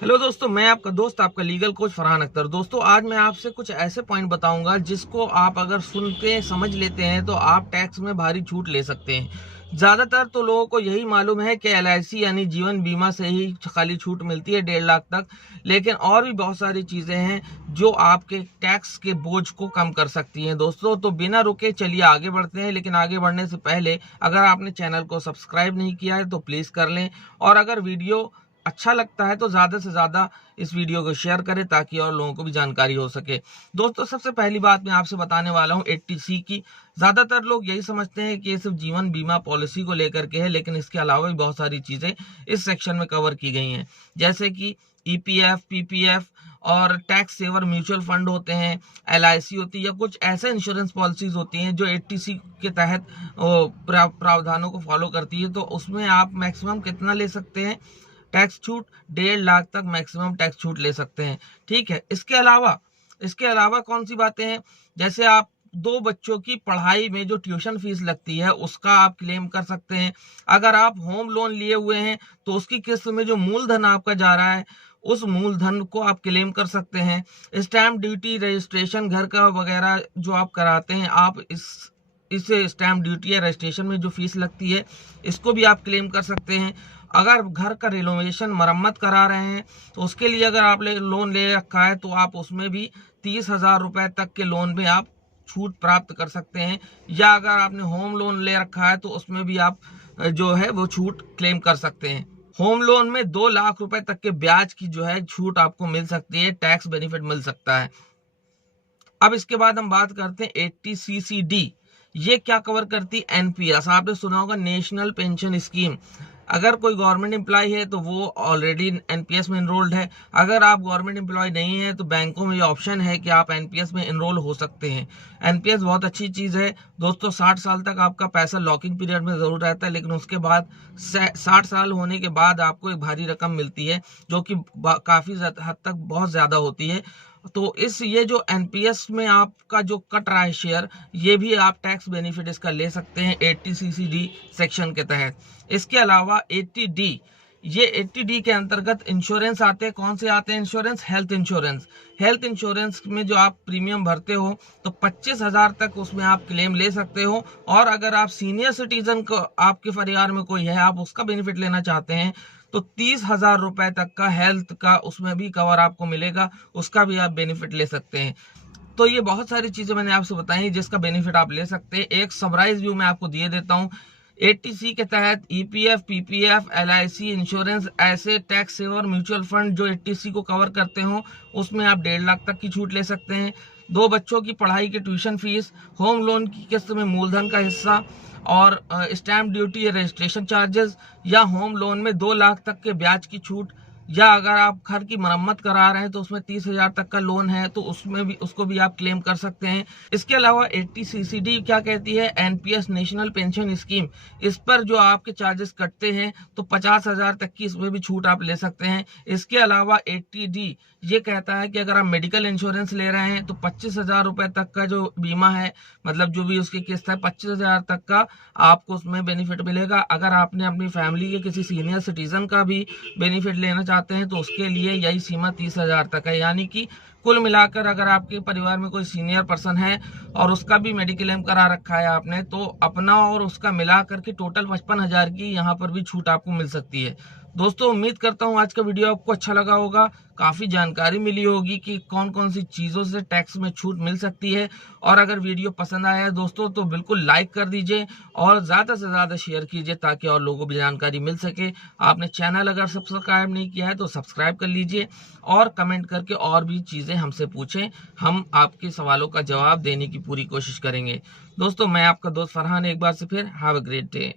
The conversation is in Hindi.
हेलो दोस्तों, मैं आपका दोस्त आपका लीगल कोच फरहान अख्तर। दोस्तों, आज मैं आपसे कुछ ऐसे पॉइंट बताऊंगा जिसको आप अगर सुन के समझ लेते हैं तो आप टैक्स में भारी छूट ले सकते हैं। ज्यादातर तो लोगों को यही मालूम है कि एलआईसी यानी जीवन बीमा से ही खाली छूट मिलती है 1.5 लाख तक, लेकिन और भी बहुत सारी चीजें हैं जो आपके टैक्स के बोझ को कम कर सकती हैं। दोस्तों, तो बिना रुके चलिए आगे बढ़ते हैं, लेकिन आगे बढ़ने से पहले अगर आपने चैनल को सब्सक्राइब नहीं किया है तो प्लीज कर लें, और अगर वीडियो अच्छा लगता है तो ज्यादा से ज्यादा इस वीडियो को शेयर करें ताकि और लोगों को भी जानकारी हो सके। दोस्तों, सबसे पहली बात मैं आपसे बताने वाला हूं 80C की। ज्यादातर लोग यही समझते हैं कि ये सिर्फ जीवन बीमा पॉलिसी को लेकर के है, लेकिन इसके अलावा भी बहुत सारी चीजें इस सेक्शन में कवर की गई हैं, जैसे कि ईपीएफ, पीपीएफ और टैक्स सेवर म्यूचुअल फंड होते हैं, एलआईसी होती है, या कुछ ऐसे इंश्योरेंस पॉलिसीज होती हैं जो 80C के तहत प्रावधानों को फॉलो करती है। तो उसमें आप मैक्सिमम कितना ले सकते हैं टैक्स छूट? 1.5 लाख तक मैक्सिमम टैक्स छूट ले सकते हैं। ठीक है, इसके अलावा कौन सी बातें हैं? जैसे आप 2 बच्चों की पढ़ाई में जो ट्यूशन फीस लगती है उसका आप क्लेम कर सकते हैं। अगर आप होम लोन लिए हुए हैं तो उसकी किस्त में जो मूलधन आपका जा रहा है उस मूलधन को आप क्लेम कर सकते हैं। स्टैंप ड्यूटी, रजिस्ट्रेशन घर का वगैरह जो आप कराते हैं, आप इस स्टैंप ड्यूटी या रजिस्ट्रेशन में जो फीस लगती है इसको भी आप क्लेम कर सकते हैं। अगर घर का रिनोवेशन मरम्मत करा रहे हैं तो उसके लिए अगर आप लोन ले रखा है तो आप उसमें भी 30,000 रुपए तक के लोन में आप छूट प्राप्त कर सकते हैं। या अगर आपने होम लोन ले रखा है तो उसमें भी आप जो है वो छूट क्लेम कर सकते हैं। होम लोन में 2 लाख रुपए तक के ब्याज की जो है छूट आपको मिल सकती है, टैक्स बेनिफिट मिल सकता है। अब इसके बाद हम बात करते हैं 80CCD। ये क्या कवर करती है? एनपीएस, आपने सुना होगा, नेशनल पेंशन स्कीम। अगर कोई गवर्नमेंट एम्प्लॉय है तो वो ऑलरेडी एनपीएस में इनरोल्ड है। अगर आप गवर्नमेंट एम्प्लॉय नहीं है तो बैंकों में ये ऑप्शन है कि आप एनपीएस में इनरोल हो सकते हैं। एनपीएस बहुत अच्छी चीज है दोस्तों। 60 साल तक आपका पैसा लॉकिंग पीरियड में जरूर रहता है, लेकिन उसके बाद 60 साल होने के बाद आपको एक भारी रकम मिलती है जो कि काफी हद तक बहुत ज्यादा होती है। तो ये जो एनपीएस में आपका जो कट रहा है शेयर, ये भी आप टैक्स बेनिफिट इसका ले सकते हैं 80CCD सेक्शन के तहत। इसके अलावा 80D, ये 80D के अंतर्गत इंश्योरेंस आते हैं। कौन से आते हैं insurance? Health insurance. Health insurance में जो आप प्रीमियम भरते हो तो 25,000 तक उसमें आप क्लेम ले सकते हो। और अगर आप सीनियर सिटीजन को, आपके परिवार में कोई है, आप उसका बेनिफिट लेना चाहते हैं तो 30,000 रुपए तक का हेल्थ का उसमें भी कवर आपको मिलेगा, उसका भी आप बेनिफिट ले सकते हैं। तो ये बहुत सारी चीजें मैंने आपसे बताई जिसका बेनिफिट आप ले सकते हैं। एक समराइज व्यू मैं आपको दिए देता हूँ। 80C के तहत ईपीएफ, पीपीएफ, एलआईसी, इंश्योरेंस, ऐसे टैक्स सेवर म्यूचुअल फंड जो 80C को कवर करते हो उसमें आप 1.5 लाख तक की छूट ले सकते हैं। 2 बच्चों की पढ़ाई की ट्यूशन फीस, होम लोन की किस्त में मूलधन का हिस्सा, और स्टैंप ड्यूटी या रजिस्ट्रेशन चार्जेस, या होम लोन में 2 लाख तक के ब्याज की छूट, या अगर आप घर की मरम्मत करा रहे हैं तो उसमें 30,000 तक का लोन है तो उसको भी आप क्लेम कर सकते हैं। इसके अलावा 80CCD क्या कहती है? NPS, national pension scheme. इस पर जो आपके चार्जेस कटते हैं तो 50,000 तक की इसमें भी छूट आप ले सकते हैं। इसके अलावा 80D ये कहता है कि अगर आप मेडिकल इंश्योरेंस ले रहे हैं तो 25,000 रुपए तक का जो बीमा है, मतलब जो भी उसकी किस्त है, 25,000 तक का आपको उसमें बेनिफिट मिलेगा। अगर आपने अपनी फैमिली के किसी सीनियर सिटीजन का भी बेनिफिट लेना चाहते हैं तो उसके लिए यही सीमा 30,000 तक है। यानी कि कुल मिलाकर अगर आपके परिवार में कोई सीनियर पर्सन है और उसका भी मेडिक्लेम करा रखा है आपने, तो अपना और उसका मिला करके टोटल 55,000 की यहाँ पर भी छूट आपको मिल सकती है। दोस्तों, उम्मीद करता हूँ आज का वीडियो आपको अच्छा लगा होगा, काफी जानकारी मिली होगी कि कौन कौन सी चीजों से टैक्स में छूट मिल सकती है। और अगर वीडियो पसंद आया है दोस्तों तो बिल्कुल लाइक कर दीजिए और ज्यादा से ज्यादा शेयर कीजिए ताकि और लोगों को भी जानकारी मिल सके। आपने चैनल अगर सब्सक्राइब नहीं किया है तो सब्सक्राइब कर लीजिए और कमेंट करके और भी चीजें हमसे पूछें, हम आपके सवालों का जवाब देने की पूरी कोशिश करेंगे। दोस्तों, मैं आपका दोस्त फरहान एक बार से फिर हैव अ ग्रेट डे।